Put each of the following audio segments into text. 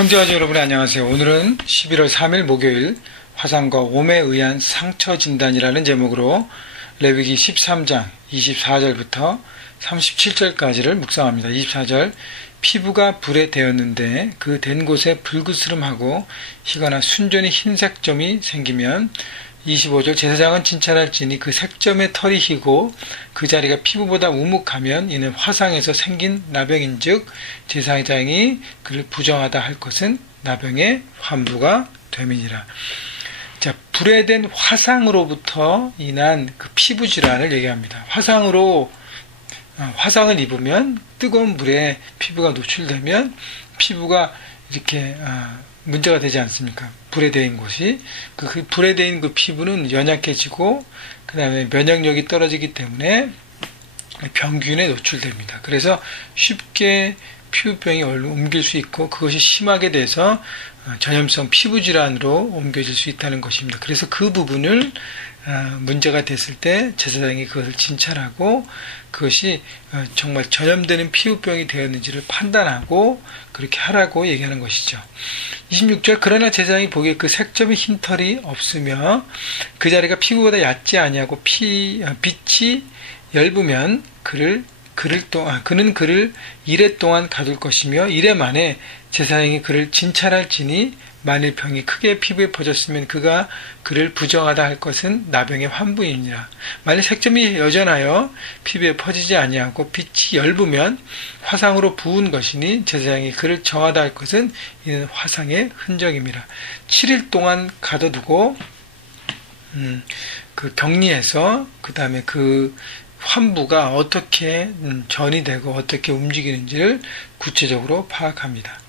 형제가족 여러분 안녕하세요. 오늘은 11월 3일 목요일 화상과 오매에 의한 상처 진단이라는 제목으로 레위기 13장 24절부터 37절까지를 묵상합니다. 24절 피부가 불에 데었는데 그 댄 곳에 불그스름하고 희거나 순전히 흰색 점이 생기면 25절 제사장은 진찰할지니 그 색점의 털이 희고 그 자리가 피부보다 우묵하면 이는 화상에서 생긴 나병인즉 제사장이 그를 부정하다 할 것은 나병의 환부가 됨이니라. 자, 불에 댄 화상으로부터 인한 그 피부 질환을 얘기합니다. 화상을 입으면 뜨거운 물에 피부가 노출되면 피부가 이렇게 문제가 되지 않습니까? 불에 데인 곳이 그 불에 데인 그 피부는 연약해지고 그 다음에 면역력이 떨어지기 때문에 병균에 노출됩니다. 그래서 쉽게 피부병이 옮길 수 있고 그것이 심하게 돼서 전염성 피부 질환으로 옮겨질 수 있다는 것입니다. 그래서 그 부분을 문제가 됐을 때 제사장이 그것을 진찰하고 그것이 정말 전염되는 피부병이 되었는지를 판단하고 그렇게 하라고 얘기하는 것이죠. 26절 그러나 제사장이 보기에 그 색점이 흰 털이 없으며 그 자리가 피부보다 얕지 아니하고 빛이 엷으면 그는 그를 이레 동안 가둘 것이며 이레 만에 제사장이 그를 진찰할지니 만일 병이 크게 피부에 퍼졌으면 그가 그를 부정하다 할 것은 나병의 환부이니라. 만일 색점이 여전하여 피부에 퍼지지 아니하고 빛이 엷으면 화상으로 부은 것이니 제사장이 그를 정하다 할 것은 이는 화상의 흔적임이라. 7일 동안 가둬두고 그 격리해서 그 다음에 그 환부가 어떻게 전이 되고 어떻게 움직이는지를 구체적으로 파악합니다.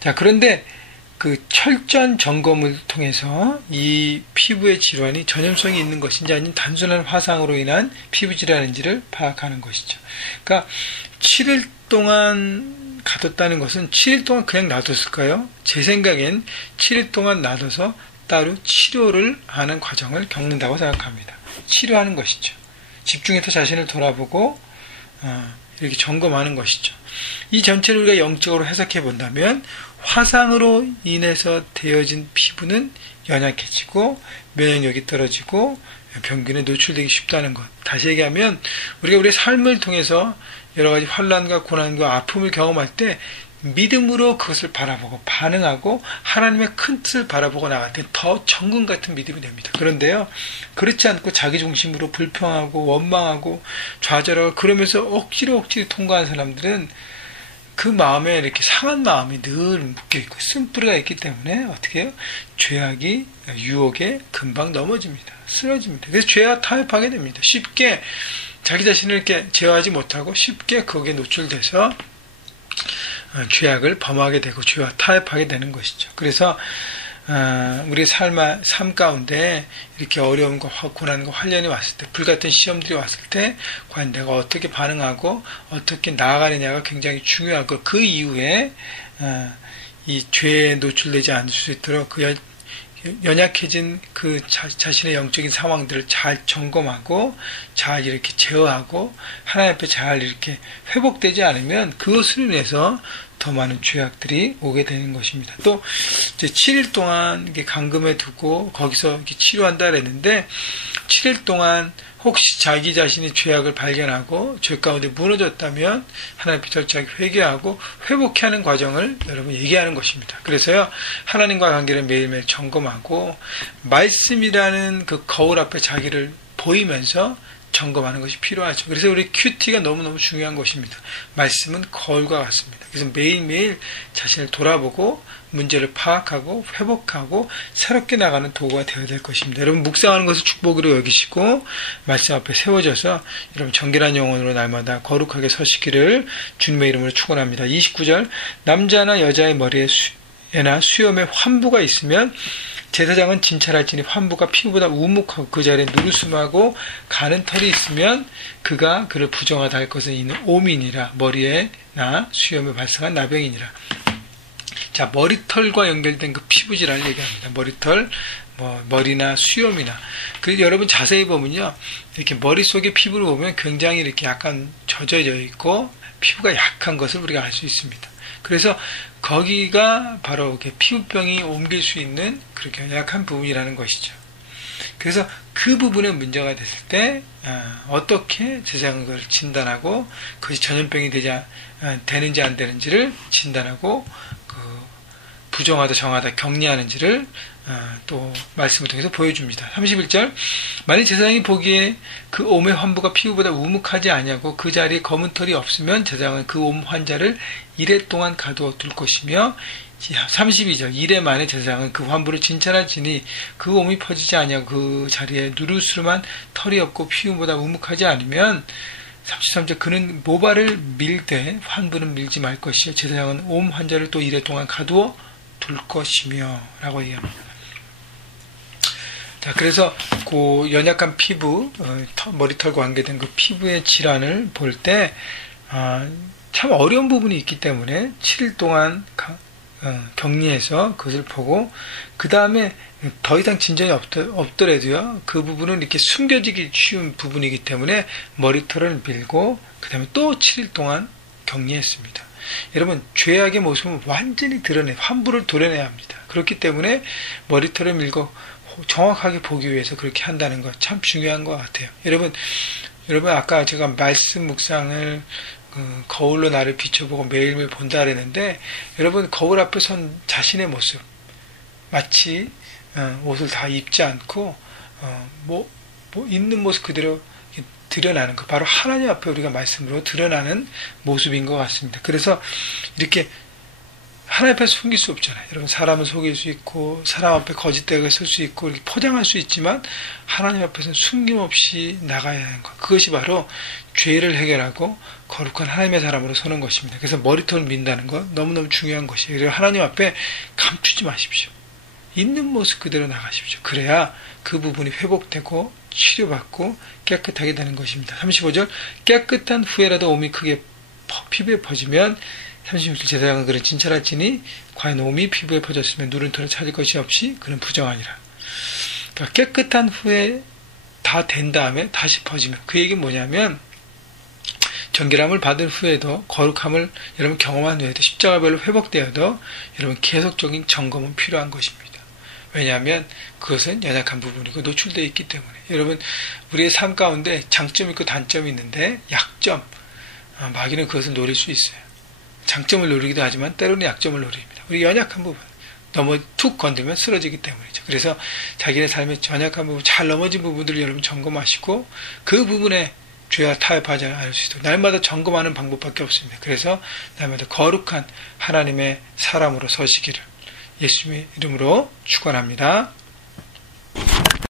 자, 그런데 그 철저한 점검을 통해서 이 피부의 질환이 전염성이 있는 것인지 아니면 단순한 화상으로 인한 피부 질환인지를 파악하는 것이죠. 그러니까 7일 동안 가뒀다는 것은 7일 동안 그냥 놔뒀을까요? 제 생각엔 7일 동안 놔둬서 따로 치료를 하는 과정을 겪는다고 생각합니다. 치료하는 것이죠. 집중해서 자신을 돌아보고 이렇게 점검하는 것이죠. 이 전체를 우리가 영적으로 해석해 본다면 화상으로 인해서 되어진 피부는 연약해지고 면역력이 떨어지고 병균에 노출되기 쉽다는 것. 다시 얘기하면 우리가 우리의 삶을 통해서 여러 가지 환난과 고난과 아픔을 경험할 때 믿음으로 그것을 바라보고 반응하고 하나님의 큰 뜻을 바라보고 나갈 때 더 정금 같은 믿음이 됩니다. 그런데요, 그렇지 않고 자기중심으로 불평하고 원망하고 좌절하고 그러면서 억지로 통과한 사람들은 그 마음에 이렇게 상한 마음이 늘 묶여있고 쓴뿌리가 있기 때문에 어떻게 해요? 죄악이 유혹에 금방 넘어집니다. 쓰러집니다. 그래서 죄와 타협하게 됩니다. 쉽게 자기 자신을 이렇게 제어하지 못하고 쉽게 거기에 노출돼서 죄악을 범하게 되고 죄와 타협하게 되는 것이죠. 그래서 우리의 삶 가운데 이렇게 어려움과 고난과 환난이 왔을 때, 불같은 시험들이 왔을 때 과연 내가 어떻게 반응하고 어떻게 나아가느냐가 굉장히 중요하고 그 이후에 이 죄에 노출되지 않을 수 있도록 그 연약해진 그 자신의 영적인 상황들을 잘 점검하고 잘 이렇게 제어하고 하나님 앞에 잘 이렇게 회복되지 않으면 그것을 인해서 더 많은 죄악들이 오게 되는 것입니다. 또 이제 7일 동안 이렇게 감금해 두고 거기서 이렇게 치료한다 그랬는데 7일 동안 혹시 자기 자신이 죄악을 발견하고 죄 가운데 무너졌다면 하나님 앞에 철저하게 회개하고 회복해 하는 과정을 여러분 얘기하는 것입니다. 그래서요, 하나님과 관계를 매일매일 점검하고 말씀이라는 그 거울 앞에 자기를 보이면서 점검하는 것이 필요하죠. 그래서 우리 큐티가 너무너무 중요한 것입니다. 말씀은 거울과 같습니다. 그래서 매일매일 자신을 돌아보고 문제를 파악하고 회복하고 새롭게 나가는 도구가 되어야 될 것입니다. 여러분 묵상하는 것을 축복으로 여기시고 말씀 앞에 세워져서 여러분 정결한 영혼으로 날마다 거룩하게 서시기를 주님의 이름으로 축원합니다. 29절 남자나 여자의 머리에나 수염에 환부가 있으면 제사장은 진찰할지니 환부가 피부보다 우묵하고 그 자리에 누르스하고 가는 털이 있으면 그가 그를 부정하다 할 것은 이는 오민이라 머리에나 수염에 발생한 나병이니라. 자, 머리털과 연결된 그 피부 질환을 얘기합니다. 머리털, 머리나 수염이나. 그래서 여러분 자세히 보면요, 이렇게 머릿속의 피부를 보면 굉장히 이렇게 약간 젖어져 있고 피부가 약한 것을 우리가 알 수 있습니다. 그래서 거기가 바로 이렇게 피부병이 옮길 수 있는 그렇게 연약한 부분이라는 것이죠. 그래서 그 부분에 문제가 됐을 때 어떻게 제사장은 그걸 진단하고 그것이 전염병이 되는지 안 되는지를 진단하고 부정하다 정하다 격리하는지를 또 말씀을 통해서 보여줍니다. 31절 만일 제사장이 보기에 그 옴의 환부가 피부보다 우묵하지 아니하고 그 자리에 검은 털이 없으면 제사장은 그 옴 환자를 이래 동안 가두어 둘 것이며 32절 이래 만에 제사장은 그 환부를 진찰할지니 그 옴이 퍼지지 아니하고 그 자리에 누르스름한 털이 없고 피부보다 우묵하지 않으면 33절 그는 모발을 밀되 환부는 밀지 말 것이요 제사장은 옴 환자를 또 이래 동안 가두어 둘 것이며 라고 얘기합니다. 자, 그래서 그 연약한 피부, 머리털과 관계된 그 피부의 질환을 볼 때 참 어려운 부분이 있기 때문에 7일 동안 격리해서 그것을 보고 그 다음에 더 이상 진전이 없더라도요 그 부분은 이렇게 숨겨지기 쉬운 부분이기 때문에 머리털을 밀고 그 다음에 또 7일 동안 격리했습니다. 여러분 죄악의 모습은 완전히 드러내 환부를 도려내야 합니다. 그렇기 때문에 머리털을 밀고 정확하게 보기 위해서 그렇게 한다는 것 참 중요한 것 같아요. 여러분 아까 제가 말씀 묵상을 거울로 나를 비춰보고 매일매일 본다 그랬는데 여러분 거울 앞에 선 자신의 모습 마치 옷을 다 입지 않고 있는 모습 그대로 드러나는 것 바로 하나님 앞에 우리가 말씀으로 드러나는 모습인 것 같습니다. 그래서 이렇게 하나님 앞에 숨길 수 없잖아요. 여러분 사람은 속일 수 있고 사람 앞에 거짓되게 쓸 수 있고 이렇게 포장할 수 있지만 하나님 앞에서는 숨김없이 나가야 하는 것 그것이 바로 죄를 해결하고 거룩한 하나님의 사람으로 서는 것입니다. 그래서 머리털을 민다는 것 너무너무 중요한 것이에요. 그래서 하나님 앞에 감추지 마십시오. 있는 모습 그대로 나가십시오. 그래야 그 부분이 회복되고 치료받고 깨끗하게 되는 것입니다. 35절 깨끗한 후에라도 옴이 크게 피부에 퍼지면 36절 제사장은 그를 진찰할지니 과연 옴이 피부에 퍼졌으면 누른 털을 찾을 것이 없이 그는 부정하니라. 그러니까 깨끗한 후에 다 된 다음에 다시 퍼지면 그 얘기는 뭐냐면 정결함을 받은 후에도 거룩함을 여러분 경험한 후에도 십자가별로 회복되어도 여러분 계속적인 점검은 필요한 것입니다. 왜냐하면 그것은 연약한 부분이고 노출되어 있기 때문에 여러분 우리의 삶 가운데 장점이 있고 단점이 있는데 약점 마귀는 그것을 노릴 수 있어요. 장점을 노리기도 하지만 때로는 약점을 노립니다. 우리 연약한 부분 너무 툭 건들면 쓰러지기 때문이죠. 그래서 자기의 삶의 연약한 부분 잘 넘어진 부분들을 여러분 점검하시고 그 부분에 죄와 타협하지 않을 수 있도록 날마다 점검하는 방법밖에 없습니다. 그래서 날마다 거룩한 하나님의 사람으로 서시기를 예수님의 이름으로 축원합니다.